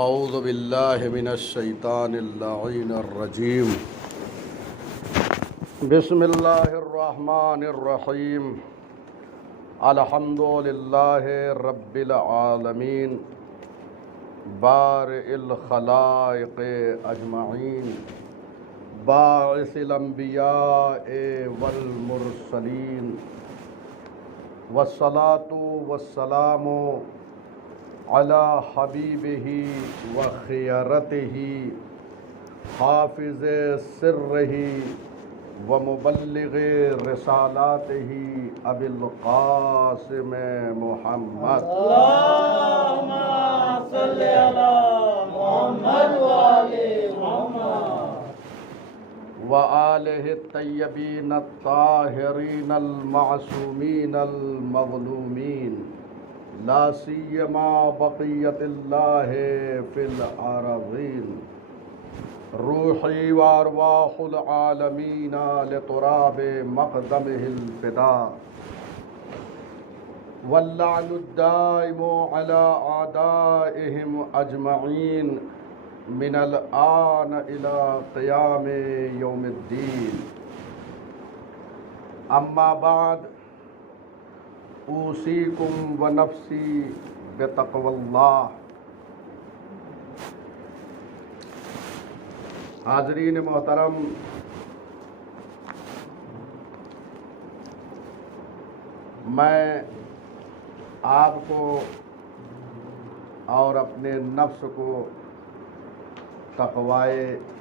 اعوذ باللہ من الشیطان اللعین الرجیم بسم اللہ الرحمن الرحیم الحمد للہ رب العالمین بارئ الخلائق اجمعین باعث الانبیاء والمرسلین والصلاة والسلام علی حبیبہ وخیرتہ حافظ سرہ ومبلغ رسالاتہ ابی القاسم محمد اللہم صلی علی محمد وآل محمد وآلہ الطیبین الطاہرین المعصومین المظلومین لا سیما بقیت اللہ فی الارضین روحی وارواح العالمین لتراب مقدمہ الفداء واللعن الدائم علی اعدائہم اجمعین من الآن الى قیام یوم الدین اما بعد اوصیکم و نفسی بتقوی اللہ۔ حاضرین محترم، میں آپ کو اور اپنے نفس کو تقوی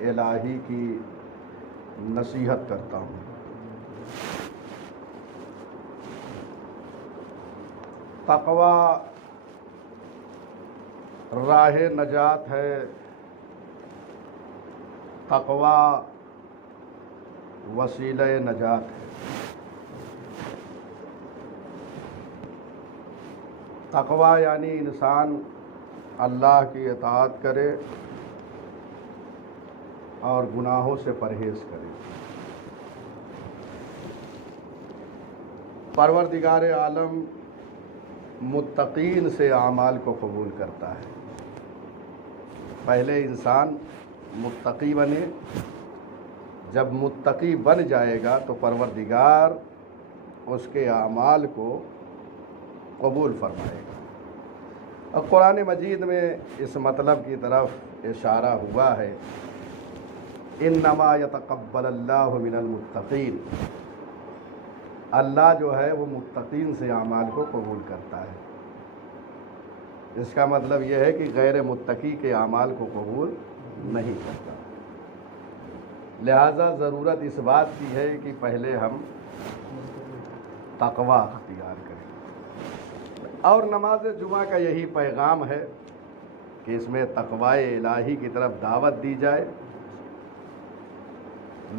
الہی کی نصیحت کرتا ہوں۔ تقوی راہ نجات ہے، تقوی وسیلہ نجات ہے۔ تقوی یعنی انسان اللہ کی اطاعت کرے اور گناہوں سے پرہیز کرے۔ پروردگار عالم متقین سے اعمال کو قبول کرتا ہے۔ پہلے انسان متقی بنے، جب متقی بن جائے گا تو پروردگار اس کے اعمال کو قبول فرمائے گا۔ اور قرآن مجید میں اس مطلب کی طرف اشارہ ہوا ہے، انما یتقبل اللہ من المتقین، اللہ جو ہے وہ متقین سے اعمال کو قبول کرتا ہے۔ اس کا مطلب یہ ہے کہ غیر متقی کے اعمال کو قبول نہیں کرتا۔ لہذا ضرورت اس بات کی ہے کہ پہلے ہم تقوی اختیار کریں، اور نماز جمعہ کا یہی پیغام ہے کہ اس میں تقوی الہی کی طرف دعوت دی جائے،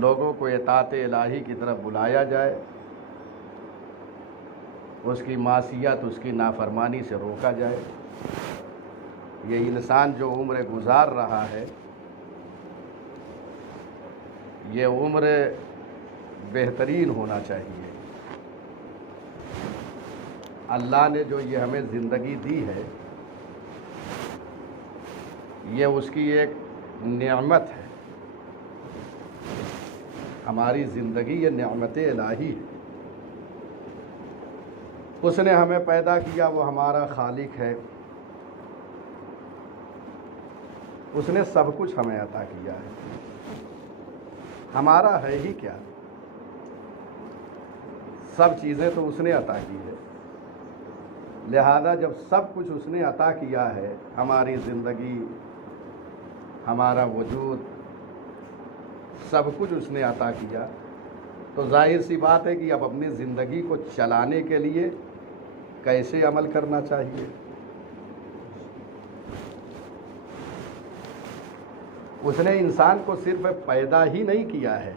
لوگوں کو اطاعت الہی کی طرف بلایا جائے، اس کی معصیت، اس کی نافرمانی سے روکا جائے۔ یہ انسان جو عمر گزار رہا ہے، یہ عمر بہترین ہونا چاہیے۔ اللہ نے جو یہ ہمیں زندگی دی ہے، یہ اس کی ایک نعمت ہے۔ ہماری زندگی یہ نعمت الہی ہے۔ اس نے ہمیں پیدا کیا، وہ ہمارا خالق ہے۔ اس نے سب کچھ ہمیں عطا کیا ہے، ہمارا ہے ہی کیا؟ سب چیزیں تو اس نے عطا کی ہے۔ لہذا جب سب کچھ اس نے عطا کیا ہے، ہماری زندگی، ہمارا وجود، سب کچھ اس نے عطا کیا، تو ظاہر سی بات ہے کہ اب اپنی زندگی کو چلانے کے لیے کیسے عمل کرنا چاہیے۔ اس نے انسان کو صرف پیدا ہی نہیں کیا ہے،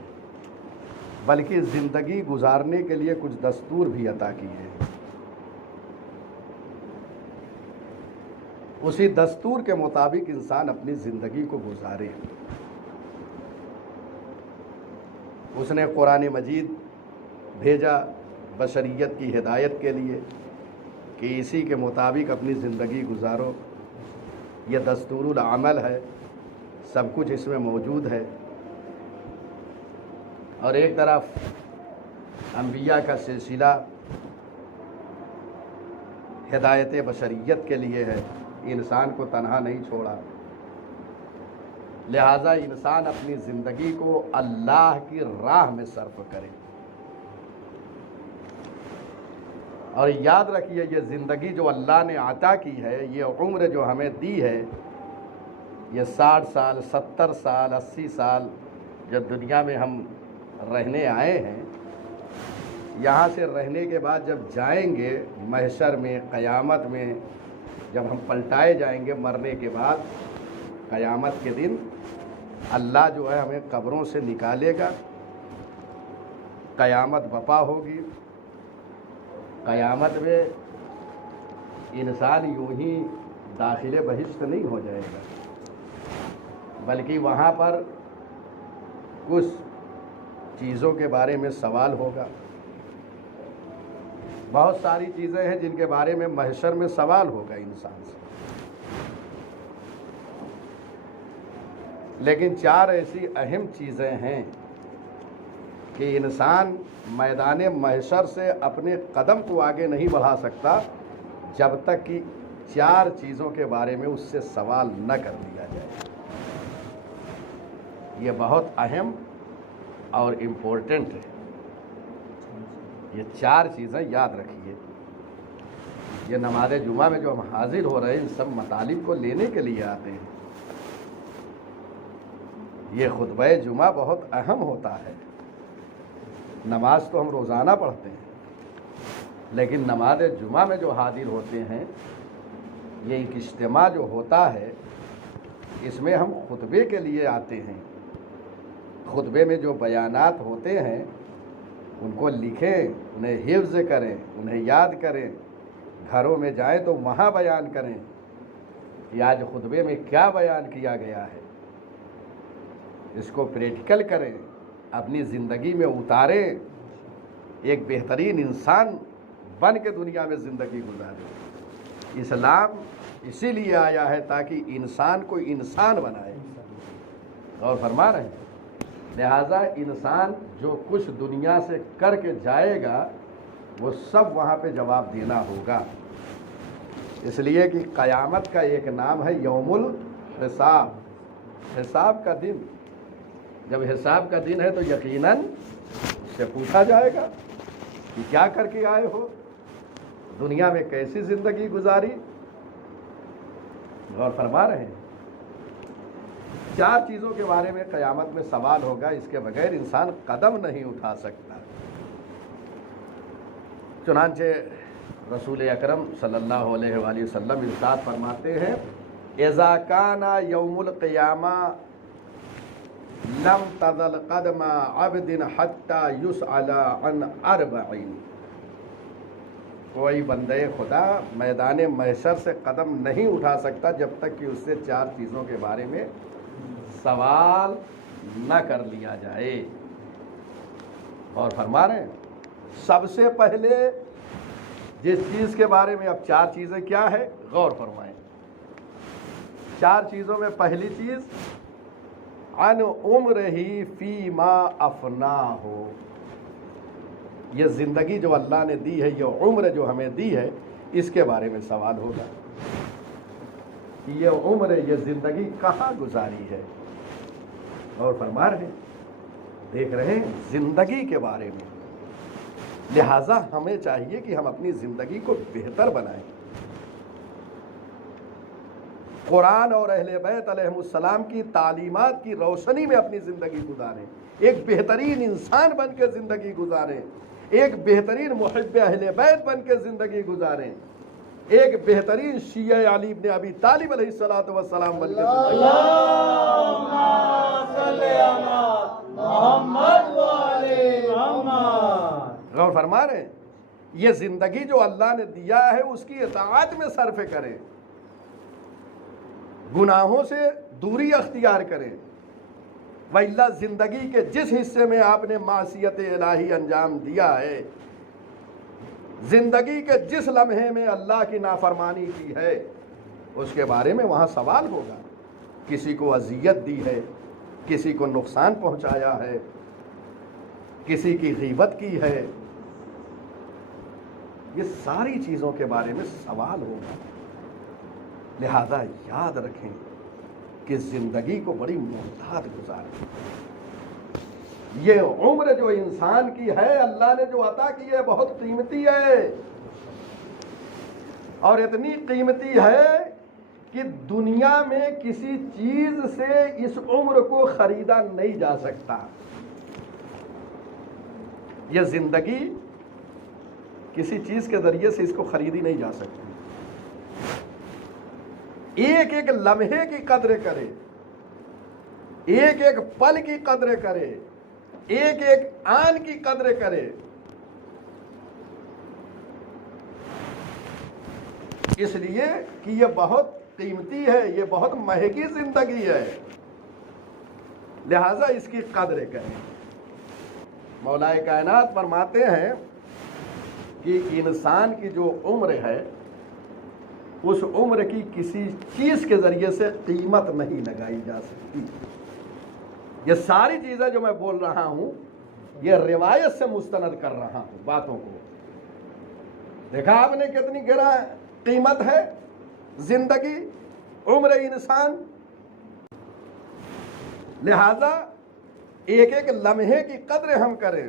بلکہ زندگی گزارنے کے لیے کچھ دستور بھی عطا کیے ہیں۔ اسی دستور کے مطابق انسان اپنی زندگی کو گزارے۔ اس نے قرآن مجید بھیجا بشریت کی ہدایت کے لیے کہ اسی کے مطابق اپنی زندگی گزارو۔ یہ دستور العمل ہے، سب کچھ اس میں موجود ہے۔ اور ایک طرف انبیاء کا سلسلہ ہدایت بشریت کے لیے ہے، انسان کو تنہا نہیں چھوڑا، لہذا انسان اپنی زندگی کو اللہ کی راہ میں صرف کرے۔ اور یاد رکھیے، یہ زندگی جو اللہ نے عطا کی ہے، یہ عمر جو ہمیں دی ہے، یہ 60 سال 70 سال 80 سال جب دنیا میں ہم رہنے آئے ہیں، یہاں سے رہنے کے بعد جب جائیں گے محشر میں، قیامت میں، جب ہم پلٹائے جائیں گے مرنے کے بعد، قیامت کے دن اللہ جو ہے ہمیں قبروں سے نکالے گا، قیامت برپا ہوگی۔ قیامت میں انسان یوں ہی داخل بہشت نہیں ہو جائے گا، بلکہ وہاں پر کچھ چیزوں کے بارے میں سوال ہوگا۔ بہت ساری چیزیں ہیں جن کے بارے میں محشر میں سوال ہوگا انسان سے، لیکن 4 ایسی اہم چیزیں ہیں کہ انسان میدان محشر سے اپنے قدم کو آگے نہیں بڑھا سکتا جب تک کہ 4 چیزوں کے بارے میں اس سے سوال نہ کر لیا جائے۔ یہ بہت اہم اور امپورٹنٹ ہے، یہ 4 چیزیں یاد رکھیے۔ یہ نماز جمعہ میں جو ہم حاضر ہو رہے ہیں، ان سب مطالب کو لینے کے لیے آتے ہیں۔ یہ خطبہ جمعہ بہت اہم ہوتا ہے۔ نماز تو ہم روزانہ پڑھتے ہیں، لیکن نماز جمعہ میں جو حاضر ہوتے ہیں، یہ ایک اجتماع جو ہوتا ہے، اس میں ہم خطبے کے لیے آتے ہیں۔ خطبے میں جو بیانات ہوتے ہیں ان کو لکھیں، انہیں حفظ کریں، انہیں یاد کریں، گھروں میں جائیں تو وہاں بیان کریں کہ آج خطبے میں کیا بیان کیا گیا ہے، اس کو پریکٹیکل کریں، اپنی زندگی میں اتاریں، ایک بہترین انسان بن کے دنیا میں زندگی گزاریں۔ اسلام اسی لیے آیا ہے تاکہ انسان کو انسان بنائے، اور فرما رہے ہیں لہذا انسان جو کچھ دنیا سے کر کے جائے گا وہ سب وہاں پہ جواب دینا ہوگا۔ اس لیے کہ قیامت کا ایک نام ہے یوم الحساب، حساب کا دن۔ جب حساب کا دن ہے تو یقیناً اس سے پوچھا جائے گا کہ کیا کر کے آئے ہو، دنیا میں کیسی زندگی گزاری۔ اور فرما رہے ہیں 4 چیزوں کے بارے میں قیامت میں سوال ہوگا، اس کے بغیر انسان قدم نہیں اٹھا سکتا۔ چنانچہ رسول اکرم صلی اللہ علیہ وآلہ وسلم ارشاد فرماتے ہیں، اذا کان یوم القیامہ لم تزل قدم عبد حتی یسأل عن 4۔ کوئی بندے خدا میدان محشر سے قدم نہیں اٹھا سکتا جب تک کہ اس سے 4 چیزوں کے بارے میں سوال نہ کر لیا جائے۔ اور فرما رہے ہیں سب سے پہلے جس چیز کے بارے میں، اب 4 چیزیں کیا ہے غور فرمائیں۔ 4 چیزوں میں پہلی چیز عن عمرہ فیما افناہ، یہ زندگی جو اللہ نے دی ہے، یہ عمر جو ہمیں دی ہے، اس کے بارے میں سوال ہوگا کہ یہ عمر، یہ زندگی کہاں گزاری ہے۔ اور فرما رہے ہیں، دیکھ رہے ہیں زندگی کے بارے میں، لہٰذا ہمیں چاہیے کہ ہم اپنی زندگی کو بہتر بنائیں، قرآن اور اہل بیت علیہم السلام کی تعلیمات کی روشنی میں اپنی زندگی گزاریں، ایک بہترین انسان بن کے زندگی گزاریں، ایک بہترین محب اہل بیت بن کے زندگی گزاریں، ایک بہترین شیعہ علی ابن ابی طالب علیہ السلام بن کے اللہم صلی علی محمد وعلی محمد۔ غور فرما رہے ہیں، یہ زندگی جو اللہ نے دیا ہے اس کی اطاعت میں صرف کریں، گناہوں سے دوری اختیار کریں، وَإِلَّا زندگی کے جس حصے میں آپ نے معصیت الہی انجام دیا ہے، زندگی کے جس لمحے میں اللہ کی نافرمانی کی ہے، اس کے بارے میں وہاں سوال ہوگا. کسی کو اذیت دی ہے, کسی کو نقصان پہنچایا ہے, کسی کی غیبت کی ہے, یہ ساری چیزوں کے بارے میں سوال ہوگا. لہذا یاد رکھیں کہ زندگی کو بڑی محتاط گزاریں. یہ عمر جو انسان کی ہے, اللہ نے جو عطا کی ہے, بہت قیمتی ہے, اور اتنی قیمتی ہے کہ دنیا میں کسی چیز سے اس عمر کو خریدا نہیں جا سکتا. یہ زندگی کسی چیز کے ذریعے سے اس کو خریدی نہیں جا سکتی. ایک ایک لمحے کی قدر کرے, ایک ایک پل کی قدر کرے, ایک ایک آن کی قدر کرے. اس لیے کہ یہ بہت قیمتی ہے, یہ بہت مہنگی زندگی ہے, لہذا اس کی قدر کریں. مولا کائنات فرماتے ہیں کہ انسان کی جو عمر ہے اس عمر کی کسی چیز کے ذریعے سے قیمت نہیں لگائی جا سکتی. یہ ساری چیزیں جو میں بول رہا ہوں یہ روایت سے مستند کر رہا ہوں باتوں کو. دیکھا آپ نے کتنی گرا قیمت ہے زندگی, عمر انسان. لہذا ایک ایک لمحے کی قدر ہم کریں,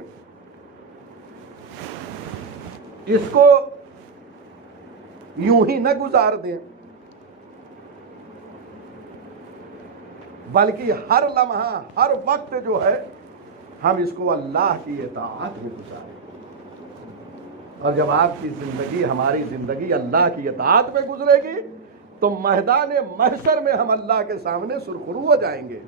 اس کو یوں ہی نہ گزار دیں, بلکہ ہر لمحہ ہر وقت جو ہے ہم اس کو اللہ کی اطاعت میں گزاریں. اور جب آپ کی زندگی, ہماری زندگی اللہ کی اطاعت میں گزرے گی تو میدان محشر میں ہم اللہ کے سامنے سرخرو ہو جائیں گے.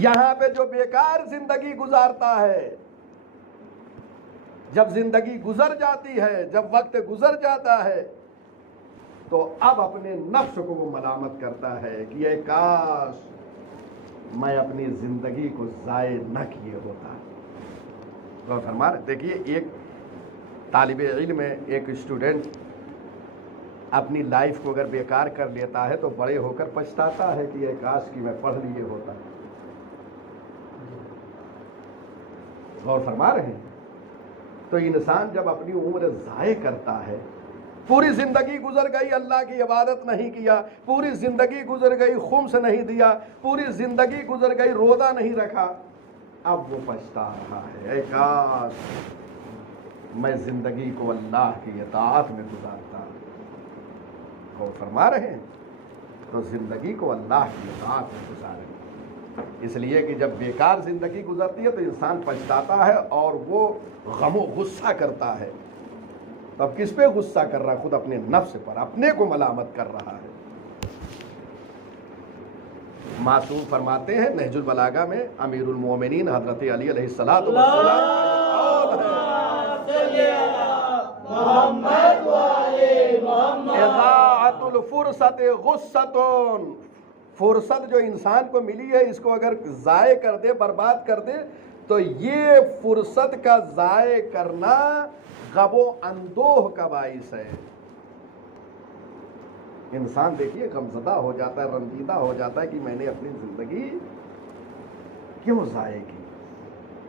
یہاں پہ جو بیکار زندگی گزارتا ہے, جب زندگی گزر جاتی ہے, جب وقت گزر جاتا ہے, تو اب اپنے نفس کو وہ ملامت کرتا ہے کہ اے کاش میں اپنی زندگی کو ضائع نہ کیے ہوتا. غور فرما رہے. دیکھیے, ایک طالب علم ہے, ایک اسٹوڈنٹ اپنی لائف کو اگر بیکار کر لیتا ہے تو بڑے ہو کر پچھتاتا ہے کہ اے کاش کہ میں پڑھ لیے ہوتا. غور فرما رہے ہیں. تو انسان جب اپنی عمر ضائع کرتا ہے, پوری زندگی گزر گئی اللہ کی عبادت نہیں کیا, پوری زندگی گزر گئی خمس نہیں دیا, پوری زندگی گزر گئی روزہ نہیں رکھا, اب وہ پچھتا رہا ہے اے کاش میں زندگی کو اللہ کی اطاعت میں گزارتا. غور فرما رہے ہیں. تو زندگی کو اللہ کی اطاعت میں گزاریں. اس لیے کہ جب بیکار زندگی گزرتی ہے تو انسان پچھتاتا ہے اور وہ غم و غصہ کرتا ہے. تو اب کس پہ غصہ کر رہا ہے؟ خود اپنے نفس پر, اپنے کو ملامت کر رہا ہے. معصوم فرماتے ہیں نہج البلاغہ میں, امیر المومنین حضرت علی علیہ الصلوۃ اضاعت الفرصت غصۃ. فرصت جو انسان کو ملی ہے اس کو اگر ضائع کر دے, برباد کر دے, تو یہ فرصت کا ضائع کرنا غم و اندوہ کا باعث ہے. انسان دیکھیے غمزدہ ہو جاتا ہے, رنجیدہ ہو جاتا ہے کہ میں نے اپنی زندگی کیوں ضائع کی.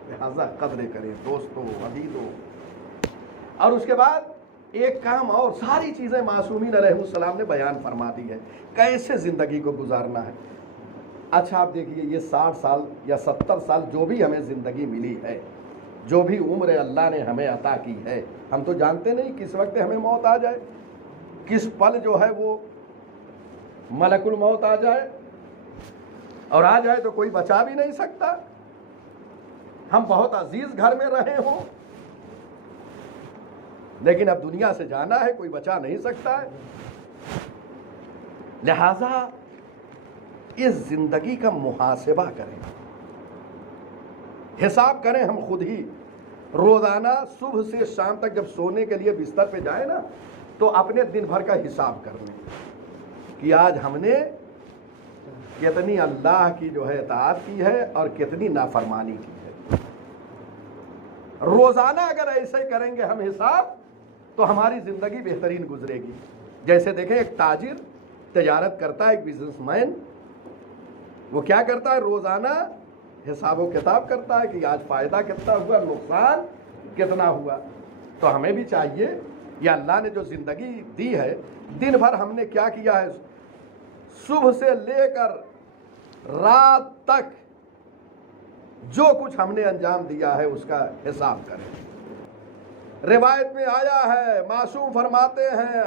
لہذا قدر کریں دوستو, عزیزو. اور اس کے بعد ایک کام اور, ساری چیزیں معصومین علیہ السلام نے بیان فرما دی ہے کیسے زندگی کو گزارنا ہے. اچھا آپ دیکھیے, یہ 60 سال یا 70 سال جو بھی ہمیں زندگی ملی ہے, جو بھی عمر اللہ نے ہمیں عطا کی ہے, ہم تو جانتے نہیں کس وقت ہمیں موت آ جائے, کس پل جو ہے وہ ملک الموت آ جائے, اور آ جائے تو کوئی بچا بھی نہیں سکتا. ہم بہت عزیز گھر میں رہے ہوں لیکن اب دنیا سے جانا ہے, کوئی بچا نہیں سکتا ہے. لہذا اس زندگی کا محاسبہ کریں, حساب کریں ہم خود ہی. روزانہ صبح سے شام تک جب سونے کے لیے بستر پہ جائے نا, تو اپنے دن بھر کا حساب کر لیں کہ آج ہم نے کتنی اللہ کی جو ہے اطاعت کی ہے اور کتنی نافرمانی کی ہے. روزانہ اگر ایسے کریں گے ہم حساب, تو ہماری زندگی بہترین گزرے گی۔ جیسے دیکھیں ایک تاجر تجارت کرتا ہے، ایک بزنس مین، وہ کیا کرتا ہے؟ روزانہ حساب و کتاب کرتا ہے کہ آج فائدہ کتنا ہوا، نقصان کتنا ہوا۔ تو ہمیں بھی چاہیے، یہ اللہ نے جو زندگی دی ہے، دن بھر ہم نے کیا کیا ہے، صبح سے لے کر رات تک جو کچھ ہم نے انجام دیا ہے اس کا حساب کریں۔ روایت میں آیا ہے، معصوم فرماتے ہیں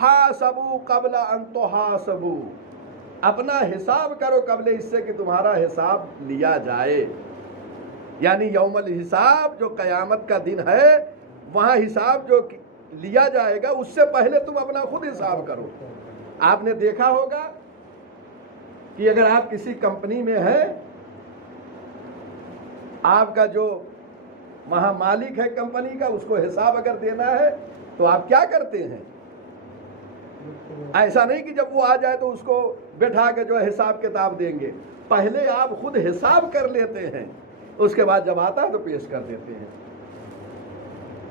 حاسبوا قبل ان تحاسبوا، اپنا حساب کرو قبل اس سے کہ تمہارا حساب لیا جائے۔ یعنی یوم الحساب جو قیامت کا دن ہے، وہاں حساب جو لیا جائے گا اس سے پہلے تم اپنا خود حساب کرو۔ آپ نے دیکھا ہوگا کہ اگر آپ کسی کمپنی میں ہیں، آپ کا جو وہاں مالک ہے کمپنی کا، اس کو حساب اگر دینا ہے تو آپ کیا کرتے ہیں؟ ایسا نہیں کہ جب وہ آ جائے تو اس کو بٹھا کے جو ہے حساب کتاب دیں گے، پہلے آپ خود حساب کر لیتے ہیں، اس کے بعد جب آتا ہے تو پیش کر دیتے ہیں۔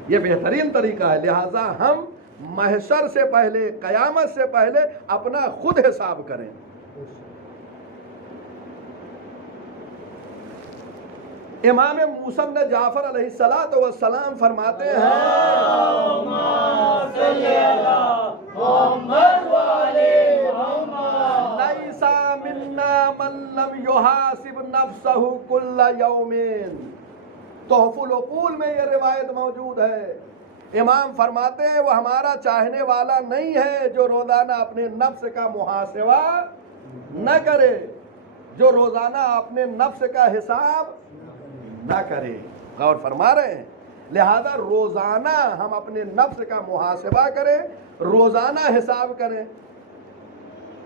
یہ بہترین طریقہ ہے۔ لہٰذا ہم محشر سے پہلے، قیامت سے پہلے اپنا خود حساب کریں۔ امام موسیٰ بن جعفر علیہ السلام فرماتے ہیں لیس منا من لم یحاسب نفسہ کل یوم۔ تحف العقول میں یہ روایت موجود ہے۔ امام فرماتے ہیں وہ ہمارا چاہنے والا نہیں ہے جو روزانہ اپنے نفس کا محاسبہ نہ کرے، جو روزانہ اپنے نفس کا حساب نہ کرے۔ غور فرما رہے ہیں؟ لہذا روزانہ ہم اپنے نفس کا محاسبہ کریں، روزانہ حساب کریں۔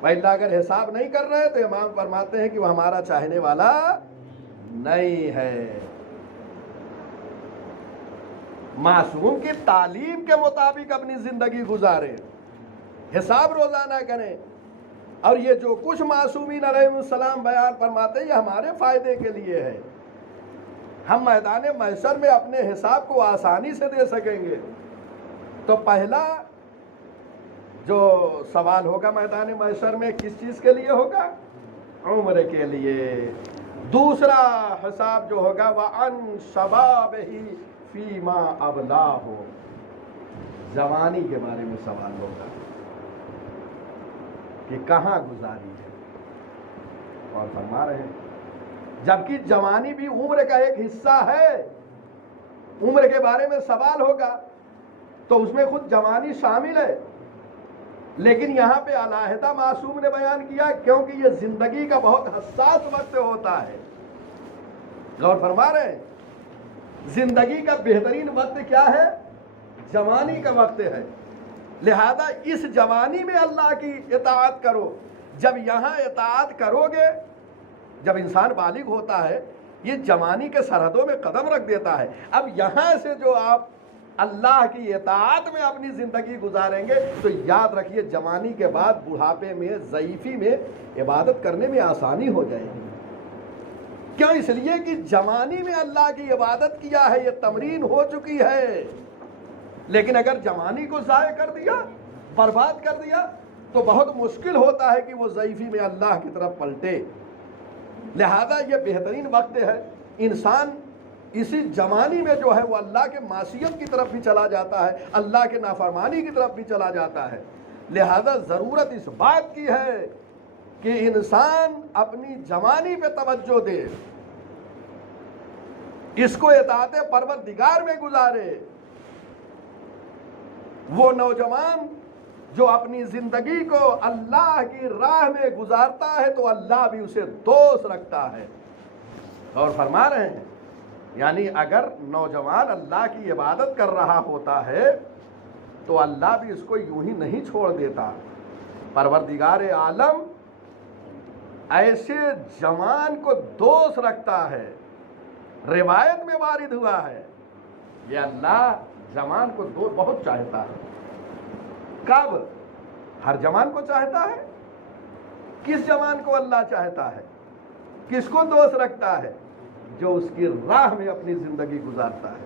پہلا اگر حساب نہیں کر رہے تو امام فرماتے ہیں کہ وہ ہمارا چاہنے والا نہیں ہے۔ معصوم کی تعلیم کے مطابق اپنی زندگی گزاریں، حساب روزانہ کریں، اور یہ جو کچھ معصومین علیہ السلام بیان فرماتے ہیں یہ ہمارے فائدے کے لیے ہے۔ ہم میدان محشر میں اپنے حساب کو آسانی سے دے سکیں گے۔ تو پہلا جو سوال ہوگا میدان محشر میں کس چیز کے لیے ہوگا؟ عمر کے لیے۔ دوسرا حساب جو ہوگا وَعَن شَبَابِهِ فِيمَا أَبْلَاهُ، جوانی کے بارے میں سوال ہوگا کہ کہاں گزاری ہے۔ اور فرما رہے ہیں جبکہ جوانی بھی عمر کا ایک حصہ ہے، عمر کے بارے میں سوال ہوگا تو اس میں خود جوانی شامل ہے، لیکن یہاں پہ علیحدہ معصوم نے بیان کیا کیونکہ یہ زندگی کا بہت حساس وقت ہوتا ہے۔ غور فرما رہے ہیں؟ زندگی کا بہترین وقت کیا ہے؟ جوانی کا وقت ہے۔ لہذا اس جوانی میں اللہ کی اطاعت کرو۔ جب یہاں اطاعت کرو گے، جب انسان بالغ ہوتا ہے یہ جوانی کے سرحدوں میں قدم رکھ دیتا ہے۔ اب یہاں سے جو آپ اللہ کی اطاعت میں اپنی زندگی گزاریں گے تو یاد رکھیے جوانی کے بعد بڑھاپے میں، ضعیفی میں عبادت کرنے میں آسانی ہو جائے گی۔ کیوں؟ اس لیے کہ جوانی میں اللہ کی عبادت کیا ہے، یہ تمرین ہو چکی ہے۔ لیکن اگر جوانی کو ضائع کر دیا، برباد کر دیا، تو بہت مشکل ہوتا ہے کہ وہ ضعیفی میں اللہ کی طرف پلٹے۔ لہذا یہ بہترین وقت ہے۔ انسان اسی جوانی میں جو ہے وہ اللہ کے معصیت کی طرف بھی چلا جاتا ہے، اللہ کے نافرمانی کی طرف بھی چلا جاتا ہے۔ لہذا ضرورت اس بات کی ہے کہ انسان اپنی جوانی پہ توجہ دے، اس کو اطاعت پروردگار میں گزارے۔ وہ نوجوان جو اپنی زندگی کو اللہ کی راہ میں گزارتا ہے تو اللہ بھی اسے دوست رکھتا ہے۔ اور فرما رہے ہیں یعنی اگر نوجوان اللہ کی عبادت کر رہا ہوتا ہے تو اللہ بھی اس کو یوں ہی نہیں چھوڑ دیتا۔ پروردگار عالم ایسے جوان کو دوست رکھتا ہے۔ روایت میں وارد ہوا ہے یہ اللہ جوان کو بہت چاہتا ہے۔ کب؟ ہر جوان کو چاہتا ہے۔ کس جوان کو اللہ چاہتا ہے؟ کس کو دوست رکھتا ہے؟ جو اس کی راہ میں اپنی زندگی گزارتا ہے۔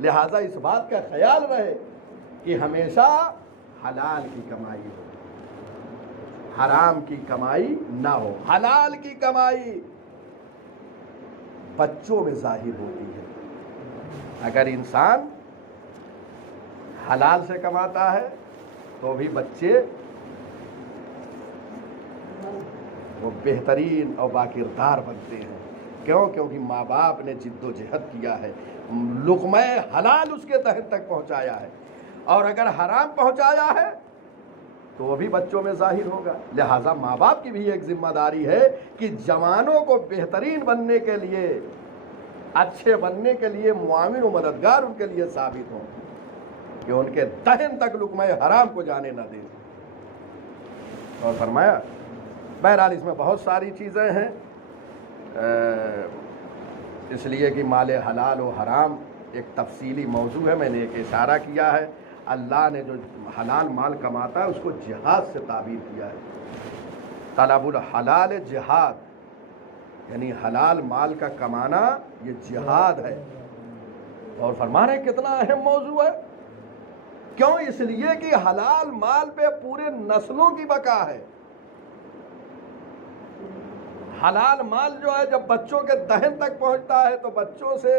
لہٰذا اس بات کا خیال رہے کہ ہمیشہ حلال کی کمائی ہو، حرام کی کمائی نہ ہو۔ حلال کی کمائی بچوں میں ظاہر ہوتی ہے۔ اگر انسان حلال سے کماتا ہے تو بھی بچے وہ بہترین اور باکردار بنتے ہیں۔ کیوں؟ کیونکہ ماں باپ نے جد و جہد کیا ہے، لقمہ حلال اس کے دہن تک پہنچایا ہے، اور اگر حرام پہنچایا ہے تو وہ بھی بچوں میں ظاہر ہوگا۔ لہٰذا ماں باپ کی بھی ایک ذمہ داری ہے کہ جوانوں کو بہترین بننے کے لیے، اچھے بننے کے لیے معاون و مددگار ان کے لیے ثابت ہوں، کہ ان کے دہن تک لقمہ حرام کو جانے نہ دیں۔ اور فرمایا بہرحال اس میں بہت ساری چیزیں ہیں، اس لیے کہ مال حلال و حرام ایک تفصیلی موضوع ہے، میں نے ایک اشارہ کیا ہے۔ اللہ نے جو حلال مال کماتا ہے اس کو جہاد سے تعبیر کیا ہے۔ طلب الحلال جہاد، یعنی حلال مال کا کمانا یہ جہاد ہے۔ اور فرما رہے ہیں کتنا اہم موضوع ہے، کیوں؟ اس لیے کہ حلال مال پہ پورے نسلوں کی بقا ہے۔ حلال مال جو ہے جب بچوں کے دہن تک پہنچتا ہے تو بچوں سے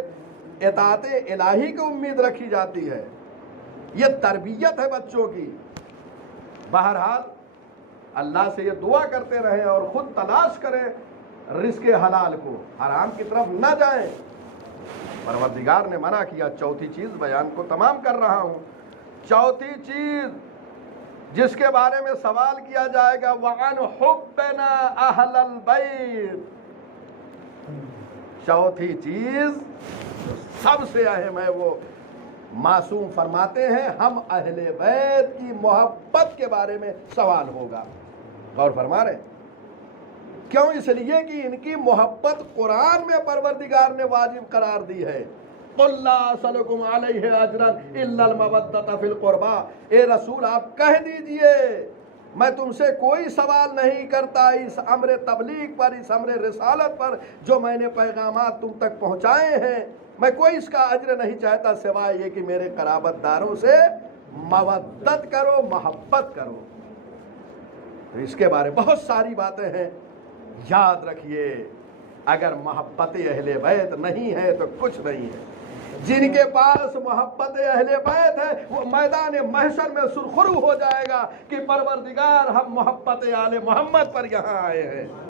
اطاعت الہی کی امید رکھی جاتی ہے، یہ تربیت ہے بچوں کی۔ بہرحال اللہ سے یہ دعا کرتے رہیں اور خود تلاش کریں رزق حلال کو، حرام کی طرف نہ جائیں۔ پروردگار نے منع کیا۔ چوتھی چیز بیان کو تمام کر رہا ہوں، چوتھی چیز جس کے بارے میں سوال کیا جائے گا، وَعَنْ حُبِّنَا أَهْلَ الْبَيْتِ، چوتھی چیز جو سب سے اہم ہے وہ معصوم فرماتے ہیں ہم اہل بیت کی محبت کے بارے میں سوال ہوگا۔ اور فرما رہے کیوں؟ اس لیے کہ ان کی محبت قرآن میں پروردگار نے واجب قرار دی ہے۔ قُلْ لَا أَسْأَلُكُمْ عَلَيْهِ أَجْرًا إِلَّا الْمَوَدَّةَ فِي الْقُرْبَى، اے رسول آپ کہہ دیجئے میں تم سے کوئی سوال نہیں کرتا اس امر تبلیغ پر، اس امر رسالت پر جو میں نے پیغامات تم تک پہنچائے ہیں، میں کوئی اس کا اجر نہیں چاہتا سوائے یہ کہ میرے قرابت داروں سے مودت کرو، محبت کرو۔ تو اس کے بارے بہت ساری باتیں ہیں، یاد رکھیے اگر محبت اہل بیت نہیں ہے تو کچھ نہیں ہے۔ جن کے پاس محبت اہل بیت ہے وہ میدان محشر میں سرخرو ہو جائے گا کہ پروردگار ہم محبت آل محمد پر یہاں آئے ہیں۔